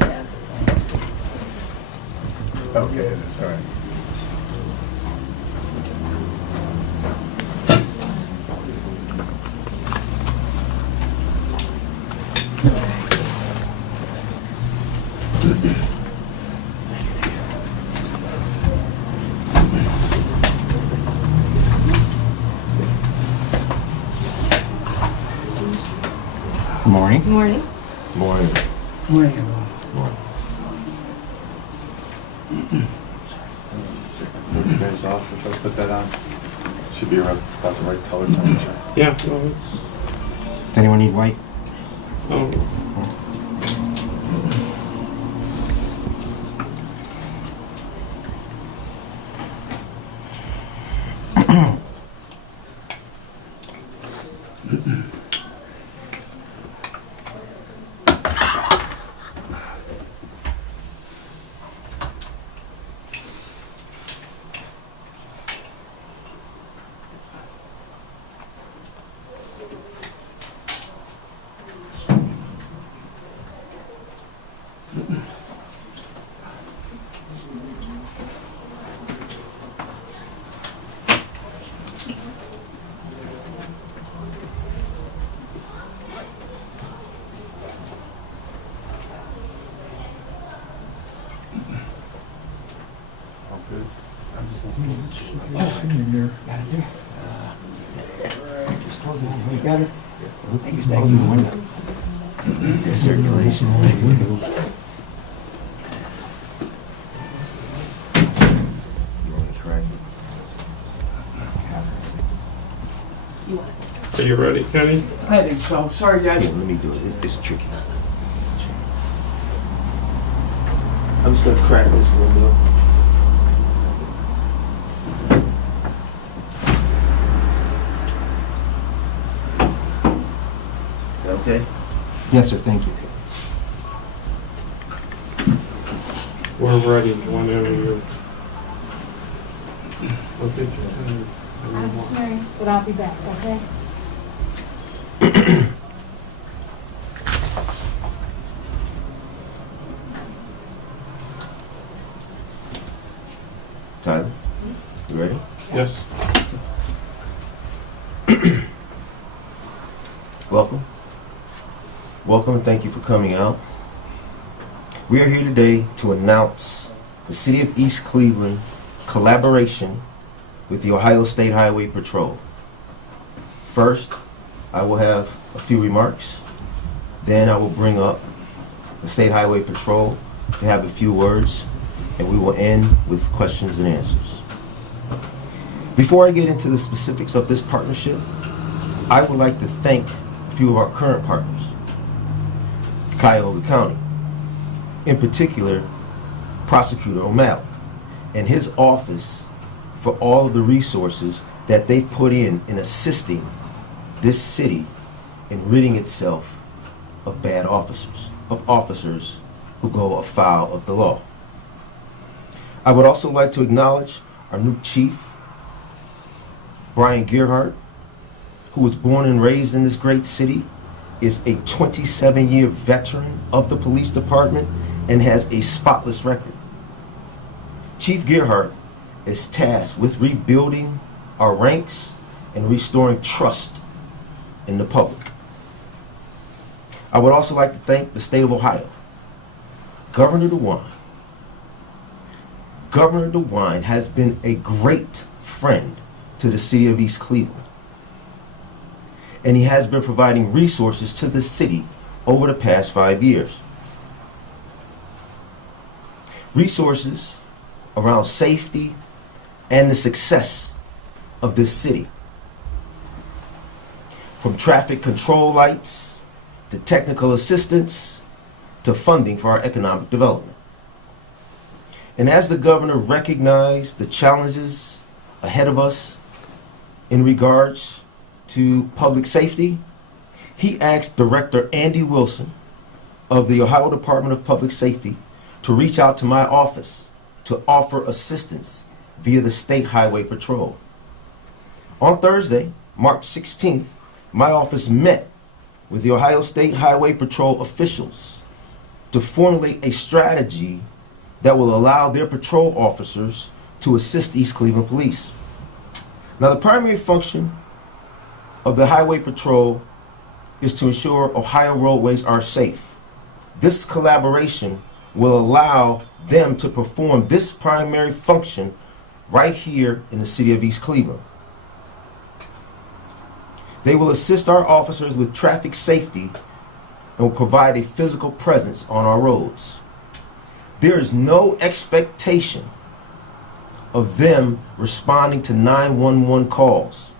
Yeah. Okay, that's all right. Morning. Morning. Morning. Morning, everyone. Morning. Move you guys off if I put that on. Should be about the right color temperature. Yeah, no, it's, Does anyone need white? oh, All good. Got it. Closing the window. The circulation. You want to correct it? are you ready, Kenny? I think so. Sorry, guys. Let me do it. It's tricky. I'm just gonna crack this window. Okay? Yes, sir. Thank you. We're ready whenever you're. What did you say? I'm Mary, but I'll be back, okay? Tyler, you ready? Yes. Welcome. Welcome and thank you for coming out. We are here today to announce the City of East Cleveland collaboration with the Ohio State Highway Patrol. First, I will have a few remarks. Then I will bring up the State Highway Patrol to have a few words, and we will end with questions and answers. Before I get into the specifics of this partnership, I would like to thank a few of our current partners, Cuyahoga County, in particular, Prosecutor O'Malley and his office for all of the resources that they've put in assisting this city in ridding itself of bad officers, of officers who go afoul of the law. I would also like to acknowledge our new chief, Brian Gearhart, who was born and raised in this great city, is a 27-year veteran of the police department and has a spotless record. Chief Gearhart is tasked with rebuilding our ranks and restoring trust in the public. I would also like to thank the state of Ohio, Governor DeWine. Governor DeWine has been a great friend to the city of East Cleveland, and he has been providing resources to the city over the past 5 years. Resources around safety and the success of this city. From traffic control lights, to technical assistance, to funding for our economic development. And as the governor recognized the challenges ahead of us in regards to public safety, he asked Director Andy Wilson of the Ohio Department of Public Safety to reach out to my office to offer assistance via the State Highway Patrol. On Thursday, March 16th, my office met with the Ohio State Highway Patrol officials to formulate a strategy that will allow their patrol officers to assist East Cleveland Police. Now, the primary function of the Highway Patrol is to ensure Ohio roadways are safe. This collaboration will allow them to perform this primary function right here in the city of East Cleveland. They will assist our officers with traffic safety and will provide a physical presence on our roads. There is no expectation of them responding to 911 calls.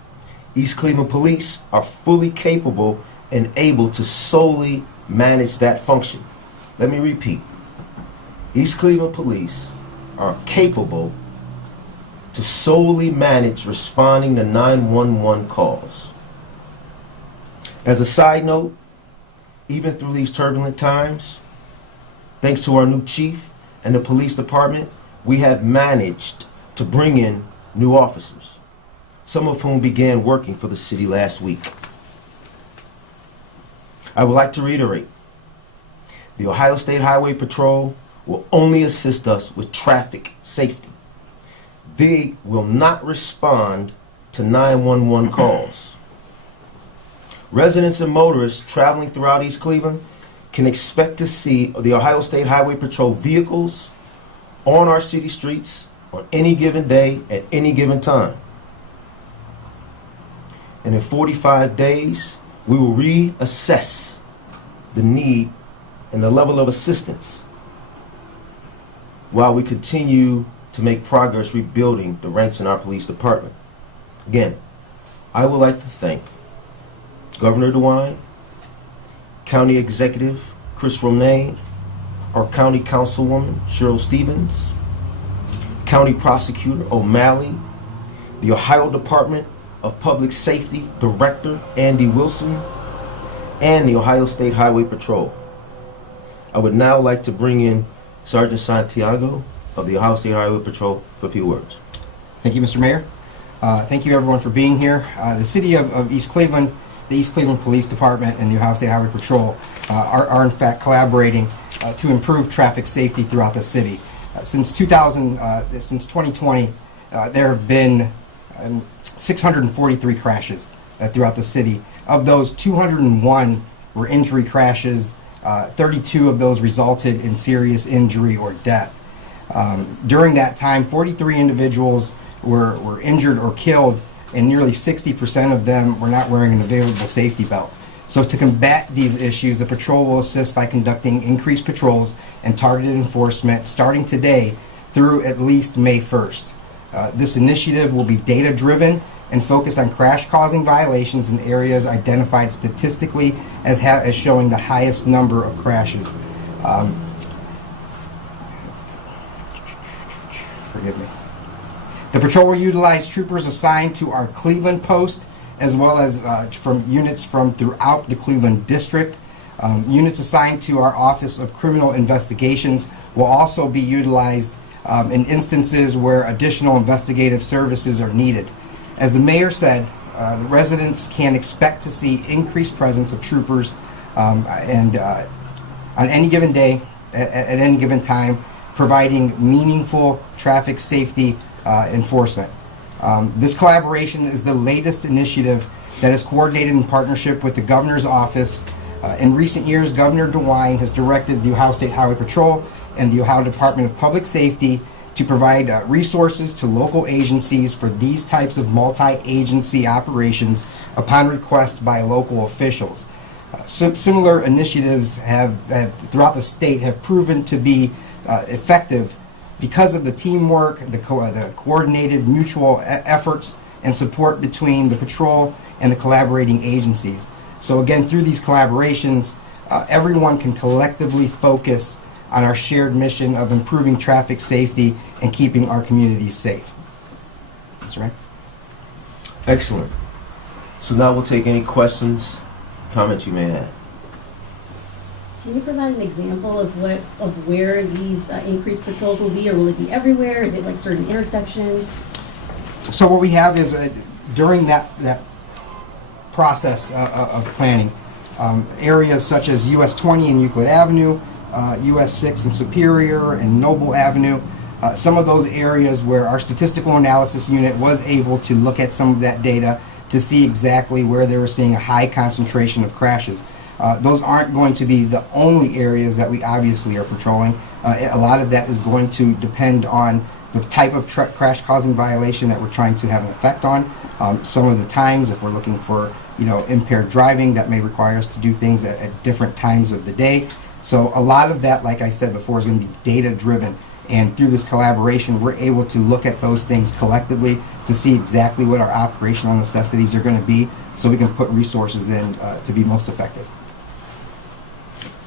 East Cleveland Police are fully capable and able to solely manage that function. Let me repeat. East Cleveland Police are capable to solely manage responding to 911 calls. As a side note, even through these turbulent times, thanks to our new chief and the police department, we have managed to bring in new officers, some of whom began working for the city last week. I would like to reiterate, the Ohio State Highway Patrol will only assist us with traffic safety. They will not respond to 911 calls. Residents and motorists traveling throughout East Cleveland can expect to see the Ohio State Highway Patrol vehicles on our city streets on any given day at any given time. And in 45 days, we will reassess the need and the level of assistance while we continue to make progress rebuilding the ranks in our police department. Again, I would like to thank Governor DeWine, County Executive Chris Romaine, our County Councilwoman Cheryl Stevens, County Prosecutor O'Malley, the Ohio Department of Public Safety Director Andy Wilson, and the Ohio State Highway Patrol. I would now like to bring in Sergeant Santiago of the Ohio State Highway Patrol for a few words. Thank you, Mr. Mayor. Thank you, everyone, for being here. The city of East Cleveland, the East Cleveland Police Department, and the Ohio State Highway Patrol are in fact collaborating to improve traffic safety throughout the city. Since 2020, there have been 643 crashes throughout the city. Of those, 201 were injury crashes. 32 of those resulted in serious injury or death. During that time, 43 individuals were injured or killed, and nearly 60% of them were not wearing an available safety belt. So to combat these issues, the patrol will assist by conducting increased patrols and targeted enforcement starting today through at least May 1st. This initiative will be data-driven and focus on crash-causing violations in areas identified statistically as showing the highest number of crashes. Forgive me. The patrol will utilize troopers assigned to our Cleveland post, as well as from units from throughout the Cleveland district. Units assigned to our Office of Criminal Investigations will also be utilized in instances where additional investigative services are needed. As the mayor said, the residents can expect to see increased presence of troopers and on any given day, at any given time, providing meaningful traffic safety enforcement. This collaboration is the latest initiative that is coordinated in partnership with the governor's office. In recent years, Governor DeWine has directed the Ohio State Highway Patrol and the Ohio Department of Public Safety to provide resources to local agencies for these types of multi-agency operations upon request by local officials. Similar initiatives have throughout the state have proven to be effective because of the teamwork, the coordinated mutual efforts and support between the patrol and the collaborating agencies. So again, through these collaborations, everyone can collectively focus on our shared mission of improving traffic safety and keeping our communities safe. Mr. Mayor? Excellent. So now we'll take any questions, comments you may have. Can you provide an example of where these increased patrols will be, or will it be everywhere? Is it like certain intersections? So what we have is during that process of planning, areas such as US 20 and Euclid Avenue, US 6 and Superior and Noble Avenue. Some of those areas where our statistical analysis unit was able to look at some of that data to see exactly where they were seeing a high concentration of crashes. Those aren't going to be the only areas that we obviously are patrolling. A lot of that is going to depend on the type of crash-causing violation that we're trying to have an effect on. Some of the times, if we're looking for impaired driving, that may require us to do things at different times of the day. So a lot of that, like I said before, is going to be data-driven. And through this collaboration, we're able to look at those things collectively to see exactly what our operational necessities are going to be so we can put resources in to be most effective.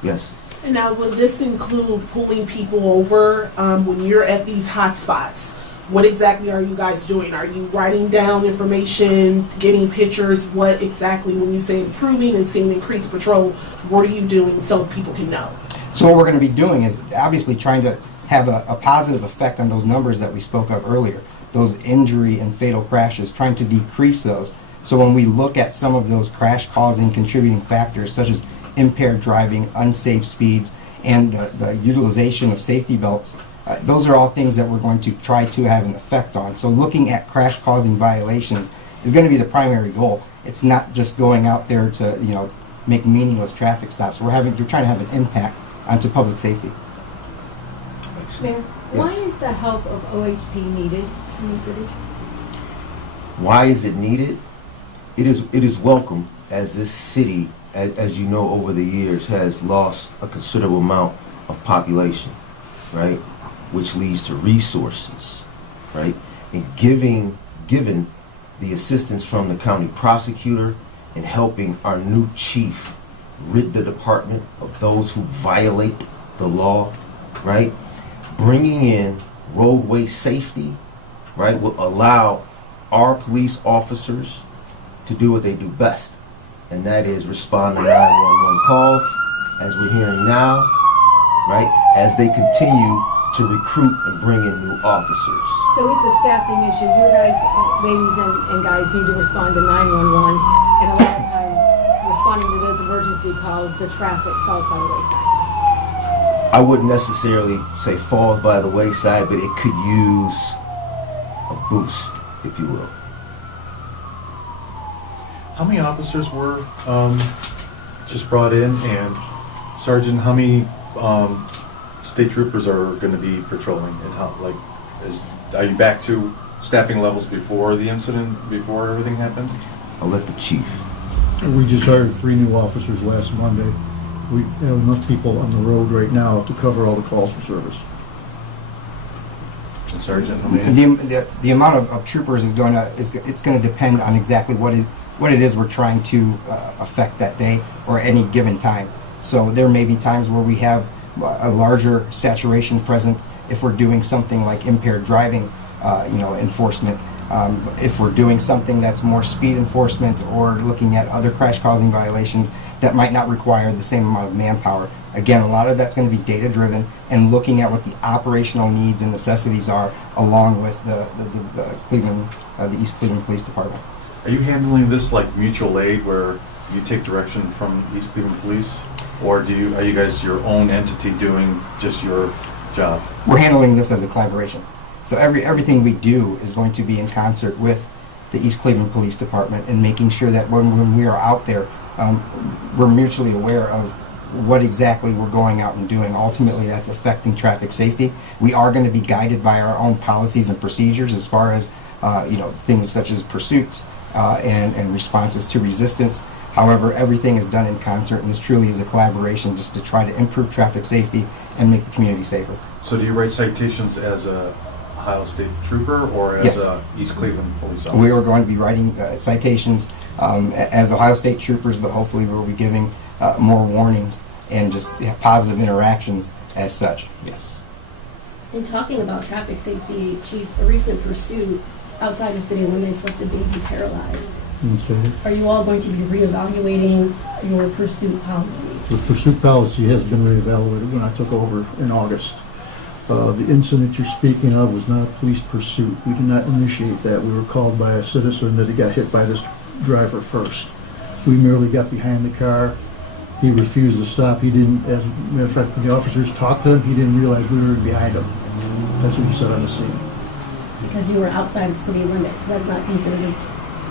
Yes. And now, will this include pulling people over when you're at these hot spots? What exactly are you guys doing? Are you writing down information, getting pictures? What exactly, when you say improving and seeing increased patrol, what are you doing so people can know? So what we're going to be doing is obviously trying to have a positive effect on those numbers that we spoke of earlier, those injury and fatal crashes, trying to decrease those. So when we look at some of those crash-causing contributing factors, such as impaired driving, unsafe speeds, and the utilization of safety belts, those are all things that we're going to try to have an effect on. So looking at crash-causing violations is going to be the primary goal. It's not just going out there to make meaningless traffic stops. We're trying to have an impact onto public safety. Mayor, why is the help of OHP needed in the city? Why is it needed? It is welcome, as this city, as you know, over the years has lost a considerable amount of population, right? Which leads to resources, right? And given the assistance from the county prosecutor in helping our new chief rid the department of those who violate the law, right? Bringing in roadway safety, right, will allow our police officers to do what they do best, and that is respond to 911 calls, as we're hearing now, right, as they continue to recruit and bring in new officers. So it's a staffing issue. Your guys, ladies and guys, need to respond to 911, and a lot of times responding to those emergency calls, the traffic falls by the wayside. I wouldn't necessarily say falls by the wayside, but it could use a boost, if you will. How many officers were just brought in, and Sergeant, how many state troopers are going to be patrolling, and are you back to staffing levels before the incident, before everything happened? I'll let the chief. We just hired 3 new officers last Monday. We have enough people on the road right now to cover all the calls for service. And Sergeant, how many? The amount of troopers is going to depend on exactly what it is we're trying to affect that day or any given time. So there may be times where we have a larger saturation presence if we're doing something like impaired driving, enforcement. If we're doing something that's more speed enforcement or looking at other crash-causing violations that might not require the same amount of manpower. Again, a lot of that's going to be data-driven and looking at what the operational needs and necessities are along with the East Cleveland Police Department. Are you handling this like mutual aid, where you take direction from East Cleveland Police, or are you guys your own entity doing just your job? We're handling this as a collaboration. So everything we do is going to be in concert with the East Cleveland Police Department and making sure that when we are out there, we're mutually aware of what exactly we're going out and doing. Ultimately, that's affecting traffic safety. We are going to be guided by our own policies and procedures as far as things such as pursuits and responses to resistance. However, everything is done in concert, and this truly is a collaboration just to try to improve traffic safety and make the community safer. So do you write citations as a Ohio State Trooper or as Yes. a East Cleveland police officer? We are going to be writing citations as Ohio State troopers, but hopefully we'll be giving more warnings and just positive interactions as such. Yes. In talking about traffic safety, Chief, a recent pursuit outside the city limits left the baby paralyzed. Okay. Are you all going to be reevaluating your pursuit policy? The pursuit policy has been reevaluated when I took over in August. The incident you're speaking of was not a police pursuit. We did not initiate that. We were called by a citizen that he got hit by this driver first. We merely got behind the car He refused to stop. He didn't, as a matter of fact, when the officers talked to him, he didn't realize we were behind him. That's what he said on the scene. Because you were outside of city limits, so that's not considered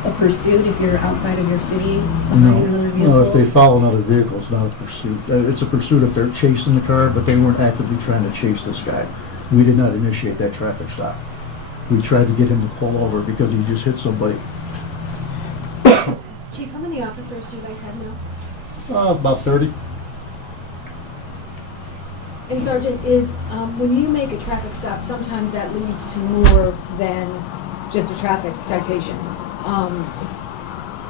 a pursuit if you're outside of your city behind another vehicle? No, if they follow another vehicle, it's not a pursuit. It's a pursuit if they're chasing the car, but they weren't actively trying to chase this guy. We did not initiate that traffic stop. We tried to get him to pull over because he just hit somebody. Chief, how many officers do you guys have now? About 30. And Sergeant, is when you make a traffic stop, sometimes that leads to more than just a traffic citation.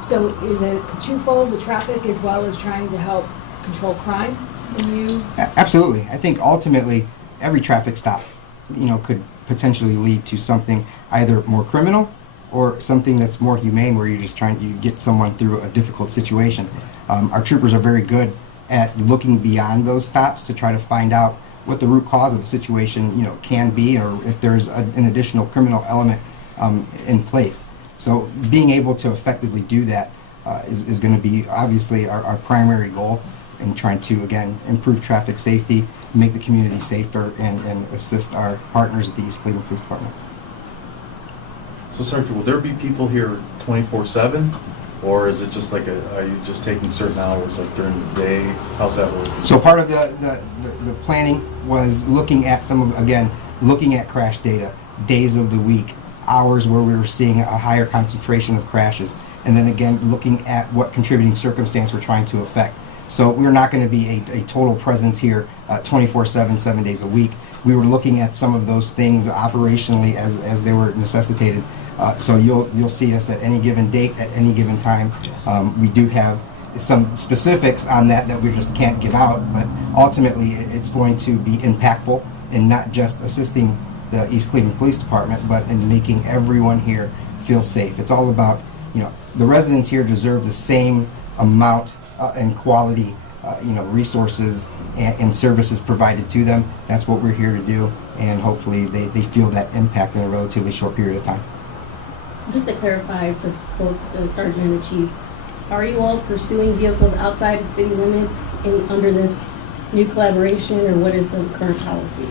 So is it twofold, the traffic as well as trying to help control crime? When you Absolutely. I think ultimately every traffic stop, could potentially lead to something either more criminal or something that's more humane, where you're just trying to get someone through a difficult situation. Our troopers are very good at looking beyond those stops to try to find out what the root cause of a situation, can be, or if there's an additional criminal element in place. So being able to effectively do that is going to be obviously our primary goal in trying to, again, improve traffic safety, make the community safer, and assist our partners at the East Cleveland Police Department. So Sergeant, will there be people here 24/7? Or is it just like are you just taking certain hours, like during the day? How's that working? So part of the planning was looking at looking at crash data, days of the week, hours where we were seeing a higher concentration of crashes, and then again looking at what contributing circumstance we're trying to affect. So we're not going to be a total presence here 24/7, 7 days a week. We were looking at some of those things operationally as they were necessitated. So you'll see us at any given date, at any given time. We do have some specifics on that we just can't give out, but ultimately it's going to be impactful in not just assisting the East Cleveland Police Department, but in making everyone here feel safe. It's all about, the residents here deserve the same amount and quality, resources and services provided to them. That's what we're here to do, and hopefully they feel that impact in a relatively short period of time. Just to clarify for both the sergeant and the chief, are you all pursuing vehicles outside of city limits under this new collaboration, or what is the current policy?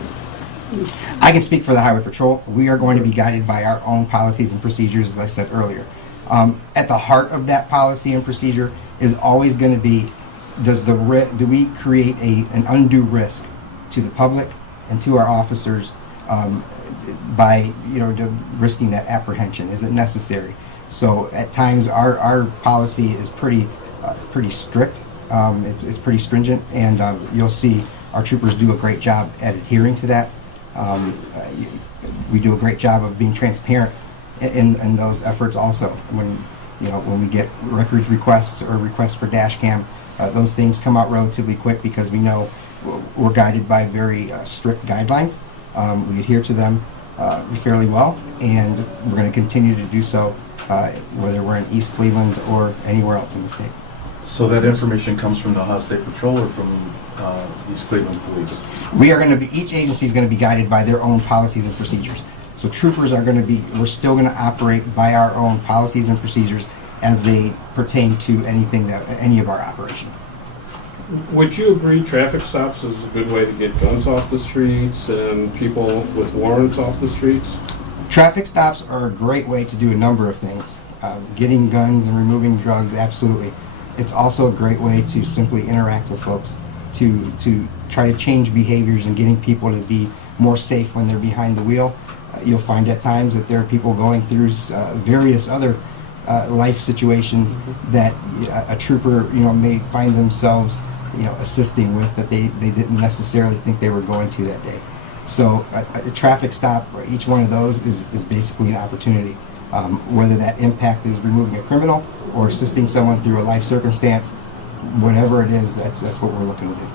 I can speak for the Highway Patrol. We are going to be guided by our own policies and procedures, as I said earlier. At the heart of that policy and procedure is always going to be, do we create an undue risk to the public and to our officers by risking that apprehension? Is it necessary? So at times our policy is pretty strict. It's pretty stringent, and you'll see our troopers do a great job at adhering to that. We do a great job of being transparent in those efforts also. When we get records requests or requests for dash cam, those things come out relatively quick because we know we're guided by very strict guidelines. We adhere to them fairly well, and we're going to continue to do so whether we're in East Cleveland or anywhere else in the state. So that information comes from the Ohio State Patrol or from East Cleveland Police? We are going to be, each agency is going to be guided by their own policies and procedures. So troopers are going to be, we're still going to operate by our own policies and procedures as they pertain to any of our operations. Would you agree traffic stops is a good way to get guns off the streets and people with warrants off the streets? Traffic stops are a great way to do a number of things. Getting guns and removing drugs, absolutely. It's also a great way to simply interact with folks, to try to change behaviors and getting people to be more safe when they're behind the wheel. You'll find at times that there are people going through various other life situations that a trooper, may find themselves, assisting with that they didn't necessarily think they were going to that day. So a traffic stop, each one of those is basically an opportunity. Whether that impact is removing a criminal or assisting someone through a life circumstance, whatever it is, that's what we're looking to do.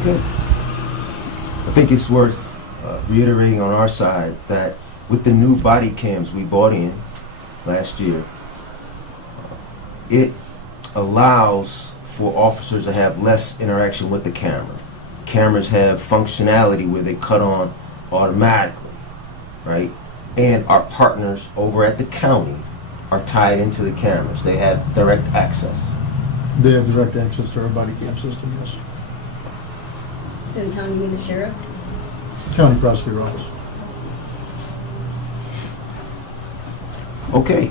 Okay. I think it's worth reiterating on our side that with the new body cams we bought in last year, it allows for officers to have less interaction with the camera. Cameras have functionality where they cut on automatically, right? And our partners over at the county are tied into the cameras. They have direct access. They have direct access to our body cam system, yes. So in county, you mean the sheriff? County prosecutor office. Okay.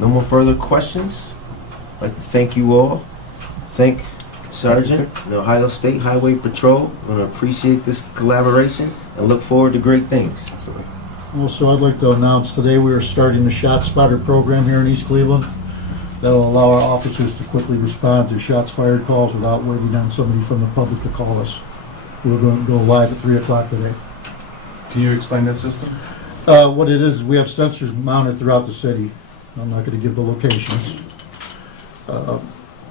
No more further questions. I'd like to thank you all. Thank Sergeant, the Ohio State Highway Patrol. I'm going to appreciate this collaboration and look forward to great things. Absolutely. Also, I'd like to announce today we are starting the Shot Spotter program here in East Cleveland. That will allow our officers to quickly respond to shots fired calls without waiting on somebody from the public to call us. We're going to go live at 3 o'clock today. Can you explain that system? What it is, we have sensors mounted throughout the city. I'm not going to give the locations.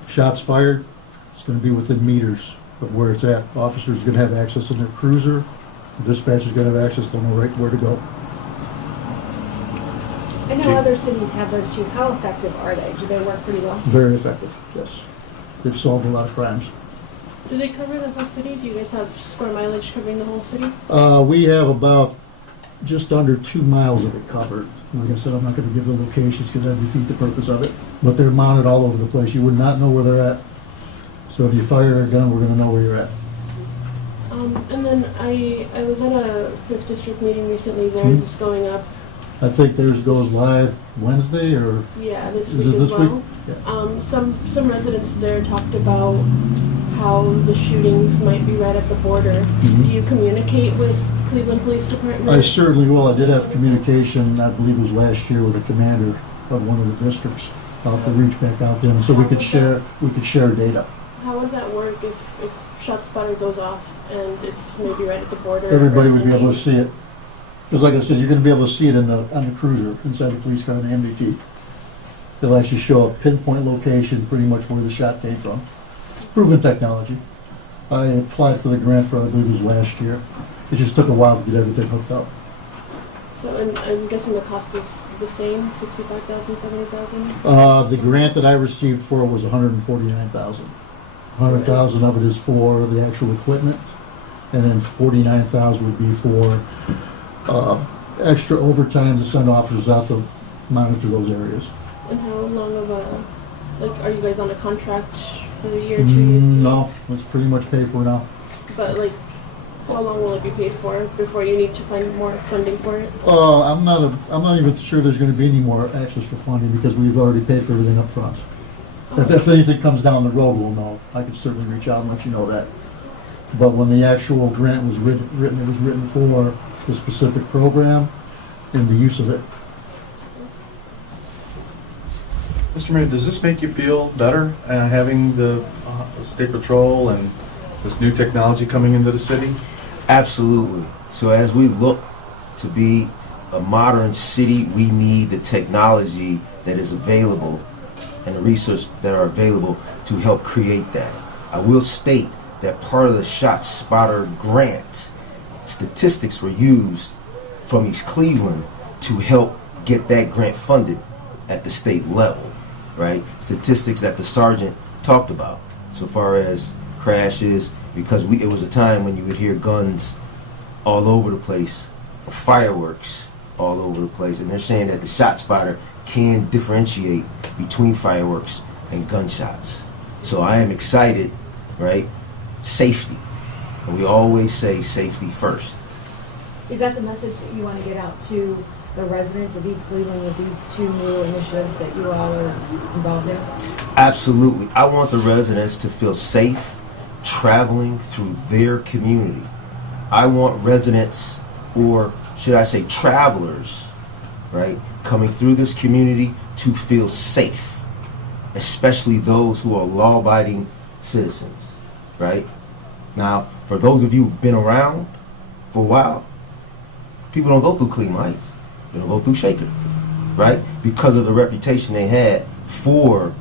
Shots fired, it's going to be within meters of where it's at. Officers are going to have access to their cruiser. The dispatcher's going to have access, they'll know right where to go. I know other cities have those too. How effective are they? Do they work pretty well? Very effective, yes. They've solved a lot of crimes. Do they cover the whole city? Do you guys have square mileage covering the whole city? We have about just under 2 miles of it covered. Like I said, I'm not going to give the locations because that would defeat the purpose of it. But they're mounted all over the place. You would not know where they're at. So if you fire a gun, we're going to know where you're at. And then I was at a 5th District meeting recently. Theirs is going up. I think theirs goes live Wednesday or Yeah, this is week it as this well. week? Yeah. Some residents there talked about how the shootings might be right at the border. Mhm. Do you communicate with Cleveland Police Department? I certainly will. I did have communication, I believe it was last year, with the commander of one of the districts. I'll have to reach back out to him so we could share data. How would that work if shot spotter goes off and it's maybe right at the border? Everybody or would be able to something? see it. Because like I said, you're going to be able to see it on the cruiser, inside the police car and the MDT. It'll actually show a pinpoint location, pretty much where the shot came from. It's proven technology. I applied for the grant for, I believe it was last year. It just took a while to get everything hooked up. So and I'm guessing the cost is the same, $65,000, $70,000? The grant that I received for it was $149,000. $100,000 of it is for the actual equipment, and then $49,000 would be for extra overtime to send officers out to monitor those areas. And how long of a, like, are you guys on a contract for the year, 2 years? No, it's pretty much paid for now. But like, how long will it be paid for before you need to find more funding for it? I'm not even sure there's going to be any more access for funding because we've already paid for everything up front. If anything comes down the road, we'll know. I could certainly reach out and let you know that. But when the actual grant was written, it was written for the specific program and the use of it. Mr. Mayor, does this make you feel better having the State Patrol and this new technology coming into the city? Absolutely. So as we look to be a modern city, we need the technology that is available and the resources that are available to help create that. I will state that part of the Shot Spotter grant, statistics were used from East Cleveland to help get that grant funded at the state level, right? Statistics that the sergeant talked about, so far as crashes, because it was a time when you would hear guns all over the place, or fireworks all over the place, and they're saying that the Shot Spotter can differentiate between fireworks and gunshots. So I am excited, right? Safety. And we always say safety first. Is that the message that you want to get out to the residents of East Cleveland with these two new initiatives that you all are involved in? Absolutely. I want the residents to feel safe traveling through their community. I want residents, or should I say travelers, right, coming through this community to feel safe, especially those who are law-abiding citizens, right? Now, for those of you who've been around for a while, people don't go through Cleveland Heights. They don't go through Shaker, right? Because of the reputation they had for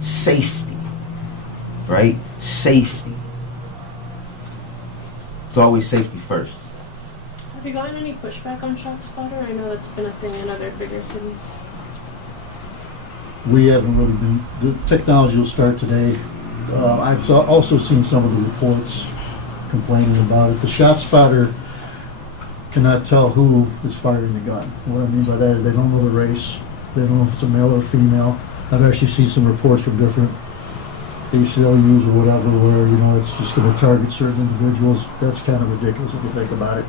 safety, right? Safety. It's always safety first. Have you gotten any pushback on Shot Spotter? I know that's been a thing in other bigger cities. We haven't really been, the technology will start today. I've also seen some of the reports complaining about it. The Shot Spotter cannot tell who is firing the gun. What I mean by that is they don't know the race. They don't know if it's a male or female. I've actually seen some reports from different ACLUs or whatever where, you know, it's just going to target certain individuals. That's kind of ridiculous if you think about it.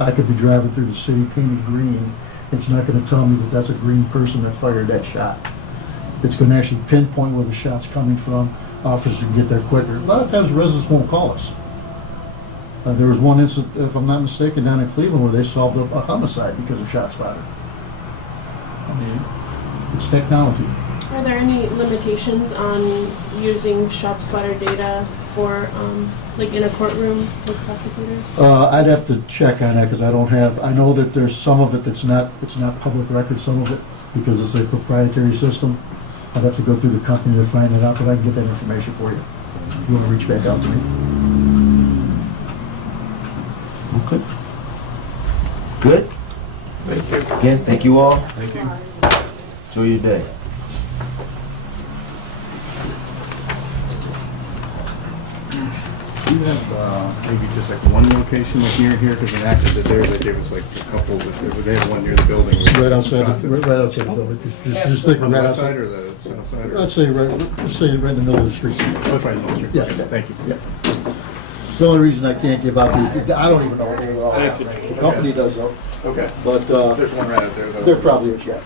I could be driving through the city painted green. It's not going to tell me that that's a green person that fired that shot. It's going to actually pinpoint where the shot's coming from. Officers can get there quicker. A lot of times residents won't call us. There was one incident, if I'm not mistaken, down in Cleveland where they solved a homicide because of ShotSpotter. I mean, it's technology. Are there any limitations on using ShotSpotter data for, like in a courtroom with prosecutors? I'd have to check on that because I don't have. I know that there's some of it that's not. It's not public record. Some of it because it's a proprietary system. I'd have to go through the company to find it out, but I can get that information for you. If you want to reach back out to me. Okay. Good. Thank you. Again, thank you all. Thank you. Enjoy your day. Do you have maybe just like one location like near here? Because in accident there, they gave us like a couple. They had one near the building. Right outside. Right outside the building. Just think On the right west side outside. or the south side? Or? I'd say right. Just say right in the middle of the street. Oh, it's right in the street. Yeah. Okay, thank you. Yeah. The only reason I can't give out the, I don't even know what they all have. The company does though. Okay. But There's one right out there though. there probably is, yeah.